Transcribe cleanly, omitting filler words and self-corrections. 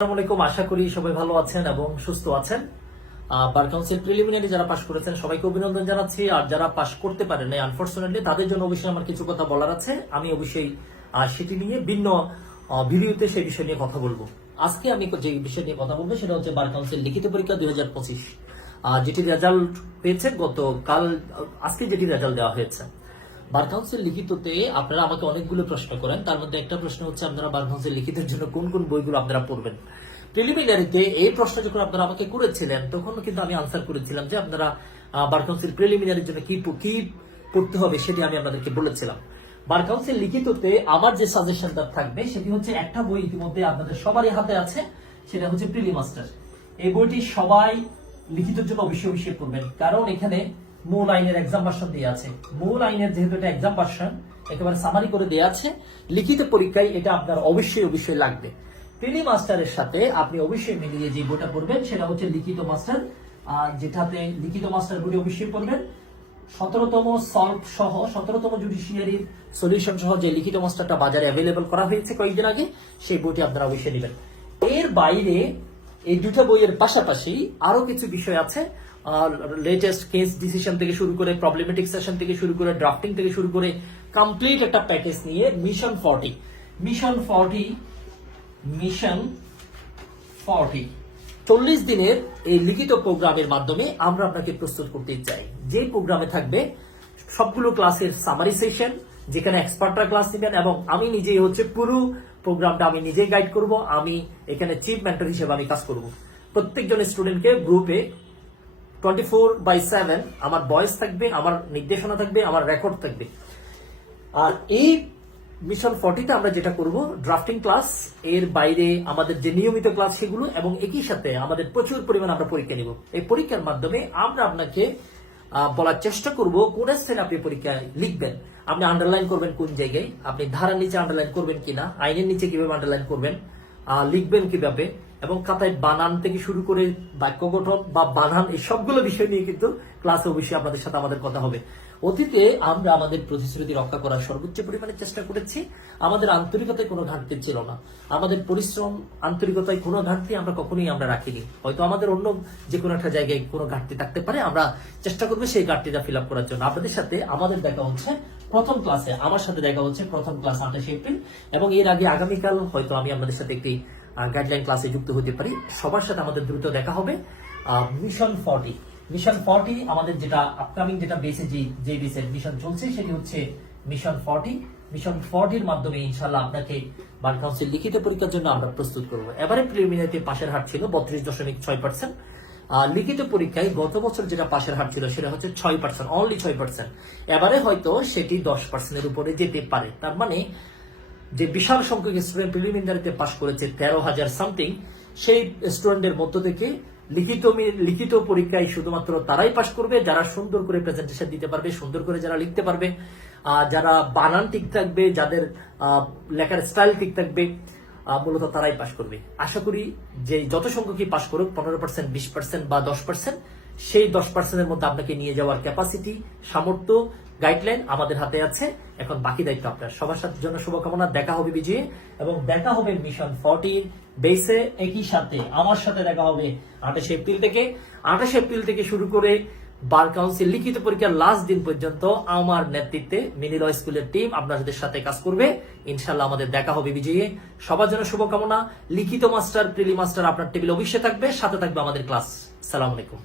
আসসালামু আলাইকুম, আশা করি সবাই ভালো আছেন এবং সুস্থ আছেন। বার কাউন্সিল প্রিলিমিনারি যারা পাশ করেছেন সবাইকে অভিনন্দন জানাচ্ছি। আর যারা পাশ করতে পারেন নাই আনফরচুনেটলি, তাদের জন্য অবশ্যই আমার কিছু কথা বলার আছে। আমি অবশ্যই সেটি নিয়ে ভিন্ন ভিডিওতে সেই বিষয় নিয়ে কথা বলবো। আজকে আমি যে বিষয় নিয়ে কথা বলবো সেটা হচ্ছে বার কাউন্সিল লিখিত পরীক্ষা 2025, যেটি রেজাল্ট পেয়েছে গতকাল। আজকে যেটি রেজাল্ট দেওয়া হয়েছে, বার কাউন্সিল লিখিততে আপনারা আমাকে অনেকগুলো প্রশ্ন করেন। তার মধ্যে একটা প্রশ্ন হচ্ছে আপনারা বার কাউন্সিল লিখিতের জন্য কোন কোন বইগুলো আপনারা পড়বেন। প্রিলিমিনারিতে এই প্রশ্ন যখন আপনারা আমাকে করেছিলেন তখন কিন্তু আমি আনসার করেছিলাম যে আপনারা বার কাউন্সিল প্রিলিমিনারির জন্য কি কি পড়তে হবে সেটি আমি আপনাদেরকে বলেছিলাম। বার কাউন্সিল লিখিততে আমার যে সাজেশনটা থাকবে সেটি হচ্ছে একটা বই ইতিমধ্যে আপনাদের সবারই হাতে আছে, সেটা হচ্ছে প্রিলি মাস্টার। এই বইটি সবাই লিখিতের জন্য অবশ্যই পড়বেন, কারণ এখানে মূল আইনের এক্সাম ভার্সন দেওয়া আছে। মূল আইনের যেহেতু এটা এক্সাম ভার্সন একেবারে সামারি করে দেওয়া আছে, লিখিত পরীক্ষায় এটা আপনার অবশ্যই লাগবে। প্রিলি মাস্টারের সাথে আপনি অবশ্যই মিলিয়ে যে বইটা পড়বেন সেটা হচ্ছে লিখিত মাস্টার, যেটাতে লিখিত মাস্টার বই অবশ্যই পড়বেন। 17তম সলভ সহ 17তম জুডিশিয়ারির সলিউশন সহ যে লিখিত মাস্টারটা বাজারে অ্যাভেলেবল করা হয়েছে কয়েকদিন আগে, সেই বইটি আপনারা অবশ্যই নেবেন। এর বাইরে এই দুটো বইয়ের পাশাপাশি আরো কিছু বিষয় আছে। লেটেস্ট কেস ডিসিশন থেকে শুরু করে প্রবলেমেটিক সেশন থেকে শুরু করে ড্রাফটিং থেকে শুরু করে কমপ্লিট একটা প্যাকেজ নিয়ে মিশন 40 দিনের এই লিখিত প্রোগ্রামের মাধ্যমে আমরা আপনাকে প্রস্তুত করতে চাই। যে প্রোগ্রামে থাকবে সবগুলো ক্লাসের সামারি সেশন, যেখানে এক্সপার্টরা ক্লাস নেবেন এবং আমি নিজেই হচ্ছে পুরো প্রোগ্রামটা আমি নিজেই গাইড করব। আমি এখানে চিফ মেন্টর হিসেবে আমি কাজ করব। প্রত্যেকজন স্টুডেন্টকে গ্রুপে 24/7 আমার ভয়েস থাকবে, আমার নির্দেশনা থাকবে, আমার রেকর্ড থাকবে। আর এই মিশন 40তে আমরা যেটা করব ড্রাফটিং ক্লাস, এর বাইরে আমাদের যে নিয়মিত ক্লাস সেগুলো, এবং একই সাথে আমাদের প্রচুর পরিমাণ আমরা পরীক্ষা নিব। এই পরীক্ষার মাধ্যমে আমরা আপনাকে বলার চেষ্টা করব কোন স্থানে আপনি পরীক্ষায় লিখবেন, আপনি আন্ডারলাইন করবেন কোন জায়গায়, আপনি ধারার নিচে আন্ডারলাইন করবেন কিনা, আইনের নিচে কিভাবে আন্ডারলাইন করবেন, লিখবেন কিভাবে, এবং খাতায় বানান থেকে শুরু করে বাক্য গঠন বা বানান, এই সবগুলো বিষয় নিয়ে কিন্তু ক্লাসে অবশ্যই আপনাদের সাথে আমাদের কথা হবে। অতীতে আমরা আমাদের প্রতিশ্রুতি রক্ষা করার সর্বোচ্চ পরিমাণে চেষ্টা করেছি। আমাদের আন্তরিকতায় কোনো ঘাটতি ছিল না, আমাদের পরিশ্রম আন্তরিকতায় কোনো ঘাটতি আমরা কখনোই আমরা রাখিনি। হয়তো আমাদের অন্য যে কোনো একটা জায়গায় কোনো ঘাটতি থাকতে পারে, আমরা চেষ্টা করবো সেই ঘাটতিটা ফিল আপ করার জন্য। আপনাদের সাথে আমাদের দেখা হচ্ছে প্রথম ক্লাসে, আমার সাথে দেখা হচ্ছে প্রথম ক্লাস 28 এপ্রিল, এবং এর আগে আগামীকাল হয়তো আমি আপনাদের সাথে একটি গাইডলাইন ক্লাসে যুক্ত হতে পারি। সবার সাথে আমাদের দ্রুত দেখা হবে। মিশন 40 আমাদের যেটা আপকামিং যেটা বেসে যে বেসে মিশন চলছে সেটি হচ্ছে মিশন 40 মাধ্যমে ইনশাআল্লাহ আপনাকে বার কাউন্সিল লিখিত পরীক্ষার জন্য আমরা প্রস্তুত করব। এবারে প্রিলিমিনারিতে পাশের হার ছিল 32.6%। লিখিত পরীক্ষায় গত বছর যেটা পাশের হার ছিল সেটা হচ্ছে 6%, অনলি 6%। এবারে হয়তো সেটি 10%-এর উপরে যেতে পারে। তার মানে যে বিশাল সংখ্যক স্টুডেন্ট প্রিলিমিনারিতে পাশ করেছে 13,000 সামথিং, সেই স্টুডেন্টের মধ্য থেকে লিখিত পরীক্ষায় শুধুমাত্র তারাই পাশ করবে যারা সুন্দর করে প্রেজেন্টেশন দিতে পারবে, সুন্দর করে যারা লিখতে পারবে, যারা বানান ঠিক থাকবে, যাদের লেখার স্টাইল ঠিক থাকবে, মূলত তারাই পাশ করবে। আশা করি যে যত সংখ্যকই পাশ করুক, 15%, 20% বা 10%, সেই 10%-এর মধ্যে আপনাকে নিয়ে যাওয়ার ক্যাপাসিটি, সামর্থ্য, গাইডলাইন আমাদের হাতে আছে। এখন বাকি দায়িত্ব আপনার। সবার সাথে জন্য শুভকামনা। দেখা হবে বিজয়ে, এবং দেখা হবে মিশন 40 বেসে। একই সাথে আমার সাথে দেখা হবে 28 এপ্রিল থেকে শুরু করে বার কাউন্সিল লিখিত পরীক্ষার লাস্ট দিন পর্যন্ত আমার নেতৃত্বে মিনি ল স্কুলের টিম আপনাদের সাথে কাজ করবে। ইনশাল্লাহ আমাদের দেখা হবে বিজয়ে। সবার জন্য শুভকামনা। লিখিত মাস্টার, প্রিলি মাস্টার আপনার টেবিল অবশ্যই থাকবে, সাথে থাকবে আমাদের ক্লাস। আসসালামু আলাইকুম।